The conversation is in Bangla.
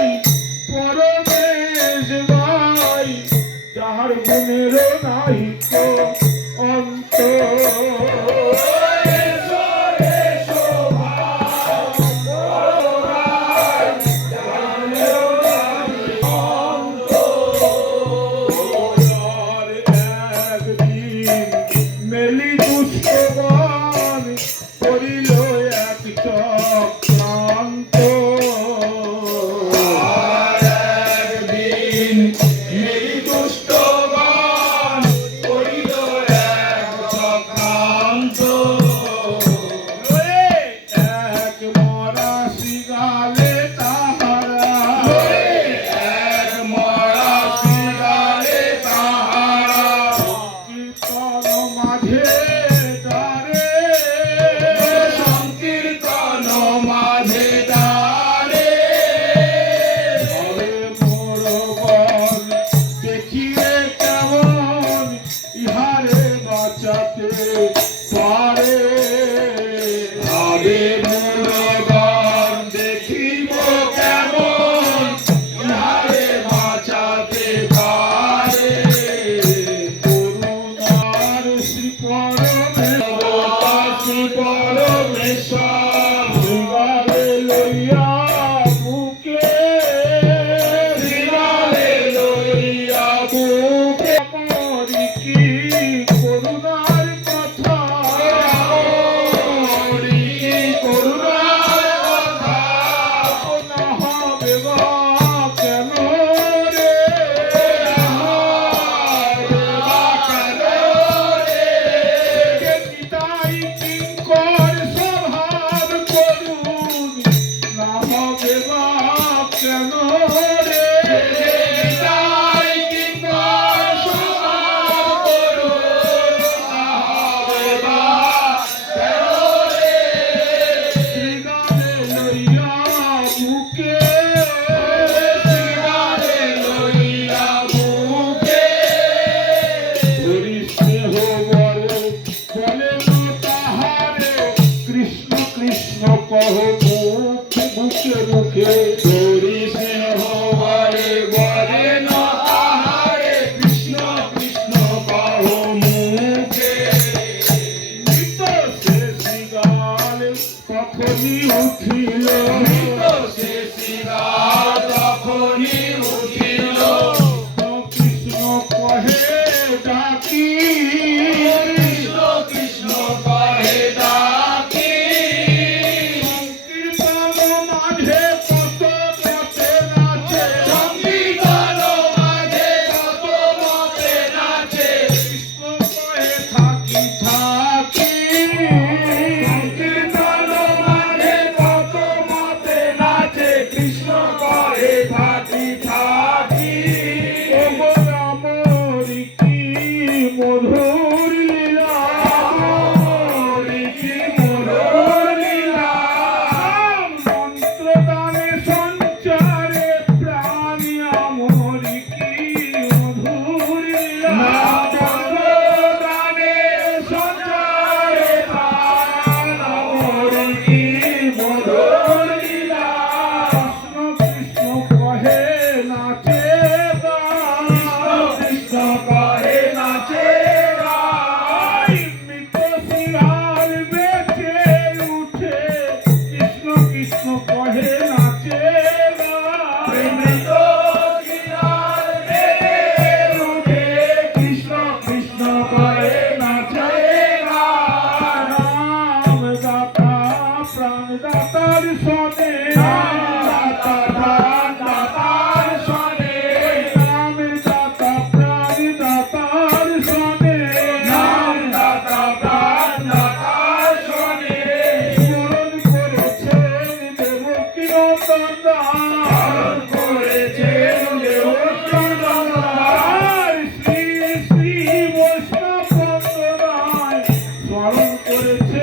ভাই পরমেশ ভাই যাহার গুণের নাই তো অন্ত মেলি দুষ্টবান করিল এক চক্রান্ত একদিন মেলি দুষ্টবান করিল এক চক্রান্ত এক মরা শিগালে তাহারা এক মরা শিগালে তাহারা কীর্তন মাঝে দাঁড়ে সংকীর্তন মাঝে দাঁড়ে মোর বল দেখিয়ে কেমন ইহারে বাঁচাতে পারে ভাবে মোর বল দেখিব কেমন ইহারে বাঁচাতে পারে করুণার শ্রীপরমেশ্বর লইয়া বুকে লইয়া বুকে করি কি করুণার কথা করি কি করুণার কথা না হবে বা কেন রে কেন রে নিতাই কিঙ্কর স্বভাব করুন না হবে বা কেন রে নিতাই কিঙ্কর স্বভাব করুন না হবে বা কেন রে শ্রীগানে লইয়া বুকে শ্রীগানে লইয়া বুকে হরি স্নেহ বড় বলে তাহারে কৃষ্ণ কৃষ্ণ কহ মুখে মুখে মুখে হরি স্নেহ বলে বলে তাহারে কৃষ্ণ কৃষ্ণ কহ মুখে নিত সে শ্রীগাল তখনই উঠিল নিত সে শ্রীগাল তখনই উঠিল কৃষ্ণ কহে ডাকি কৃষ্ণ কৃষ্ণ কহে ডাকি সংকীর্তন মাঝে কত মতে নাচে সংকীর্তন মাঝে কত মতে নাচে কৃষ্ণ কহে থাকি থাকি সংকীর্তন মাঝে কত মতে নাচে কৃষ্ণ কহে থাকি থাকি মধুর লীলা কি মধুর লীলা মন্ত্রদানে সঞ্চারে প্রাণ আমর কি মধুর লীলা মন্ত্রদানে সঞ্চারে প্রাণ আমর কি মধুর লীলা কৃষ্ণ কৃষ্ণ কহে নাচে কৃষ্ণ কহে নাচে মৃত শিয়াল বেঁচে উঠে কৃষ্ণ কৃষ্ণ কহে নাচে মৃত শিয়াল বেঁচে উঠে কৃষ্ণ কৃষ্ণ কহে নাচে রাম দাতা প্রাণ দাতার সনে দাতা প্রাণ দাতার সনে রাম দাতা প্রাণ দাতার সনে রাম দাতা প্রাণ দাতার সনে স্মরণ করেছেন দেবকী নন্দন করেছেন দেবকী নন্দন শ্রী শ্রী বৈষ্ণব বন্দনায় স্মরণ করেছে